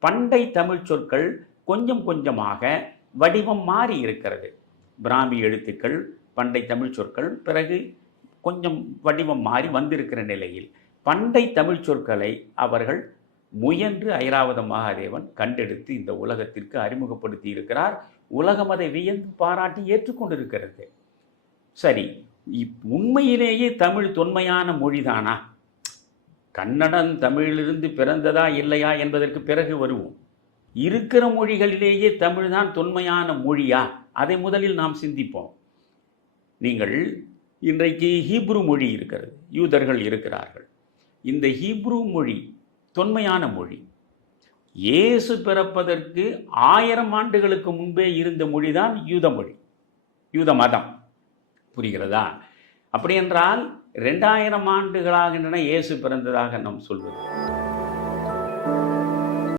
பண்டை தமிழ் சொற்கள் கொஞ்சம் கொஞ்சமாக வடிவம் மாறி இருக்கிறது. பிராமி எழுத்துக்கள் பண்டை தமிழ் சொற்கள் பிறகு கொஞ்சம் வடிவம் மாறி வந்திருக்கிற நிலையில் பண்டை தமிழ் சொற்களை அவர்கள் முயன்று ஐராவத மகாதேவன் கண்டெடுத்து இந்த உலகத்திற்கு அறிமுகப்படுத்தி இருக்கிறார். உலகம் அதை வியந்து பாராட்டி ஏற்றுக்கொண்டிருக்கிறது. சரி இப்- உண்மையிலேயே தமிழ் தொன்மையான மொழிதானா? கன்னடம் தமிழிலிருந்து பிறந்ததா இல்லையா என்பதற்கு பிறகு வருவோம். இருக்கிற மொழிகளிலேயே தமிழ்தான் தொன்மையான மொழியா? அதை முதலில் நாம் சிந்திப்போம். நீங்கள் இன்றைக்கு ஹீப்ரு மொழி இருக்கிறது. யூதர்கள் இருக்கிறார்கள். இந்த ஹீப்ரு மொழி தொன்மையான மொழி. இயேசு பிறப்பதற்கு ஆயிரம் ஆண்டுகளுக்கு முன்பே இருந்த மொழிதான் யூத மொழி. யூத மதம். புரிகிறதா? அப்படி என்றால் ரெண்டாயிரம் ஆண்டுகளாகின்றன இயேசு பிறந்ததாக நாம் சொல்வது.